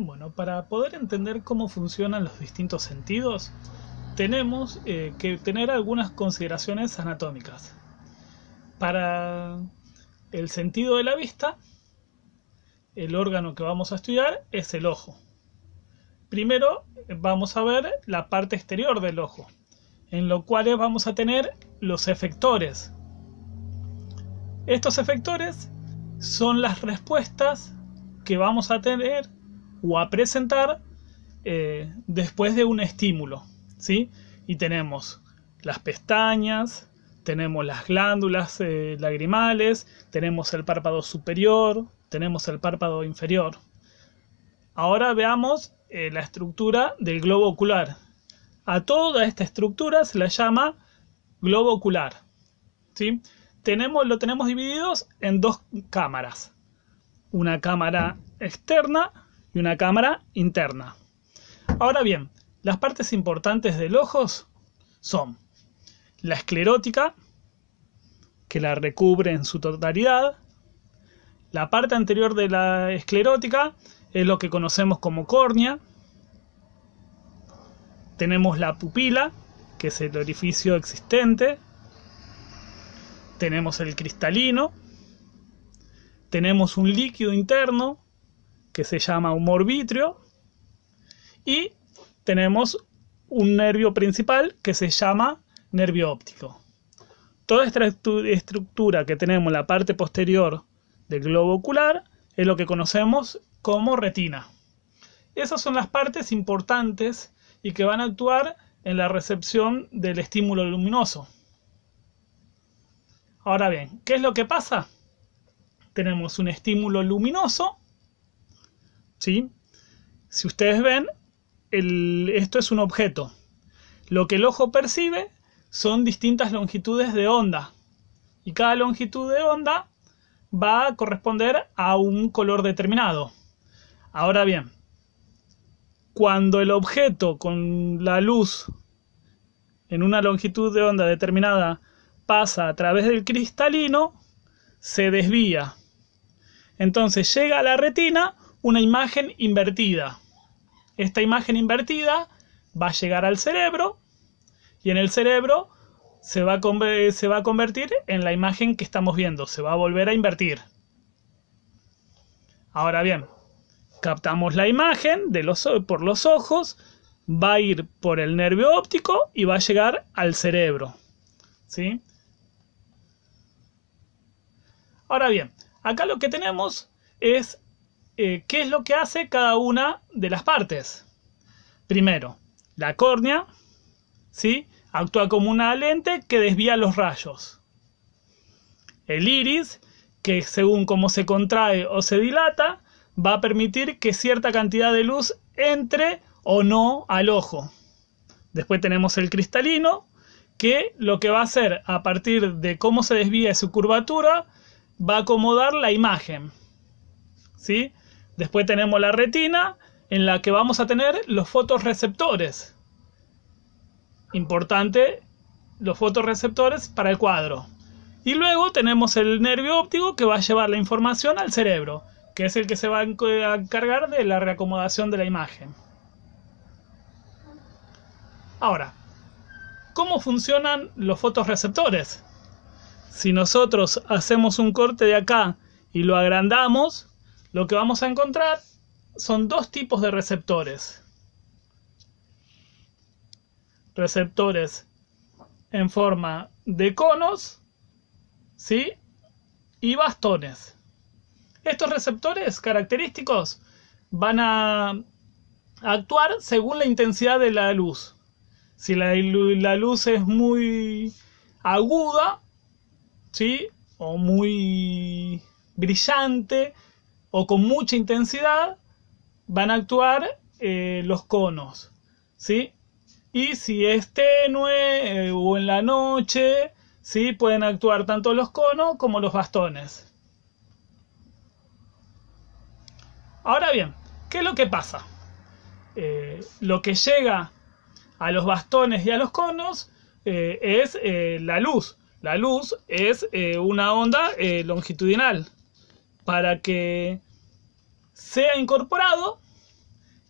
Bueno, para poder entender cómo funcionan los distintos sentidos, tenemos que tener algunas consideraciones anatómicas. Para el sentido de la vista, el órgano que vamos a estudiar es el ojo. Primero vamos a ver la parte exterior del ojo, en lo cual vamos a tener los efectores. Estos efectores son las respuestas que vamos a tener o a presentar después de un estímulo, ¿sí? Y tenemos las pestañas, tenemos las glándulas lagrimales, tenemos el párpado superior, tenemos el párpado inferior. Ahora veamos la estructura del globo ocular. A toda esta estructura se la llama globo ocular, ¿sí? Lo tenemos divididos en dos cámaras, una cámara externa y una cámara interna. Ahora bien, las partes importantes del ojo son la esclerótica, que la recubre en su totalidad. La parte anterior de la esclerótica es lo que conocemos como córnea. Tenemos la pupila, que es el orificio existente. Tenemos el cristalino. Tenemos un líquido interno que se llama humor vítreo. Y tenemos un nervio principal que se llama nervio óptico. Toda esta estructura que tenemos en la parte posterior del globo ocular es lo que conocemos como retina. Esas son las partes importantes y que van a actuar en la recepción del estímulo luminoso. Ahora bien, ¿qué es lo que pasa? Tenemos un estímulo luminoso, ¿sí? Si ustedes ven, esto es un objeto. Lo que el ojo percibe son distintas longitudes de onda. Y cada longitud de onda va a corresponder a un color determinado. Ahora bien, cuando el objeto con la luz en una longitud de onda determinada pasa a través del cristalino, se desvía. Entonces llega a la retina una imagen invertida. Esta imagen invertida va a llegar al cerebro y en el cerebro se va a convertir en la imagen que estamos viendo. Se va a volver a invertir. Ahora bien, captamos la imagen por los ojos, va a ir por el nervio óptico y va a llegar al cerebro, ¿sí? Ahora bien, acá lo que tenemos es qué es lo que hace cada una de las partes. Primero, la córnea, ¿sí? Actúa como una lente que desvía los rayos. El iris, que según cómo se contrae o se dilata, va a permitir que cierta cantidad de luz entre o no al ojo. Después tenemos el cristalino, que lo que va a hacer a partir de cómo se desvía su curvatura, va a acomodar la imagen, ¿sí? Después tenemos la retina, en la que vamos a tener los fotorreceptores. Importante, los fotorreceptores para el cuadro. Y luego tenemos el nervio óptico que va a llevar la información al cerebro, que es el que se va a encargar de la reacomodación de la imagen. Ahora, ¿cómo funcionan los fotorreceptores? Si nosotros hacemos un corte de acá y lo agrandamos, lo que vamos a encontrar son dos tipos de receptores. Receptores en forma de conos, ¿sí? Y bastones. Estos receptores característicos van a actuar según la intensidad de la luz. Si la luz es muy aguda, ¿sí? O muy brillante o con mucha intensidad, van a actuar los conos, ¿sí? Y si es tenue o en la noche, ¿sí? Pueden actuar tanto los conos como los bastones. Ahora bien, ¿qué es lo que pasa? Lo que llega a los bastones y a los conos es la luz. La luz es una onda longitudinal. Para que sea incorporado,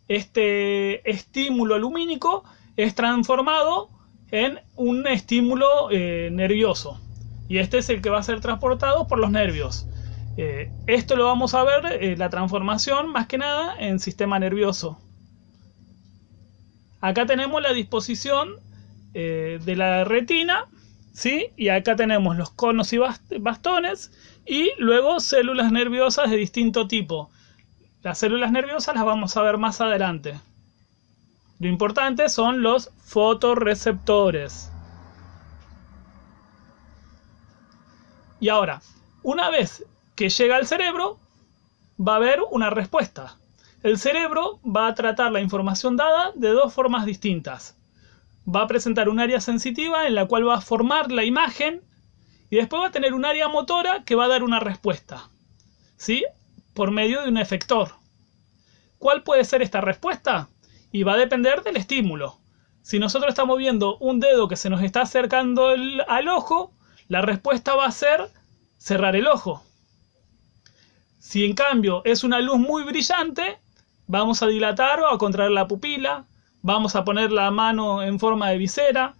este estímulo lumínico es transformado en un estímulo nervioso. Y este es el que va a ser transportado por los nervios. Esto lo vamos a ver, la transformación más que nada en sistema nervioso. Acá tenemos la disposición de la retina, ¿sí? Y acá tenemos los conos y bastones, y luego células nerviosas de distinto tipo. Las células nerviosas las vamos a ver más adelante. Lo importante son los fotorreceptores. Y ahora, una vez que llega al cerebro, va a haber una respuesta. El cerebro va a tratar la información dada de dos formas distintas. Va a presentar un área sensitiva en la cual va a formar la imagen y después va a tener un área motora que va a dar una respuesta, ¿sí? Por medio de un efector. ¿Cuál puede ser esta respuesta? Y va a depender del estímulo. Si nosotros estamos viendo un dedo que se nos está acercando al ojo, la respuesta va a ser cerrar el ojo. Si en cambio es una luz muy brillante, vamos a dilatar o a contraer la pupila, vamos a poner la mano en forma de visera.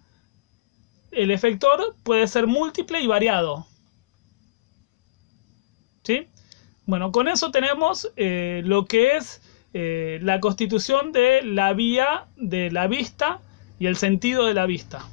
El efector puede ser múltiple y variado, ¿sí? Bueno, con eso tenemos lo que es la constitución de la vía de la vista y el sentido de la vista.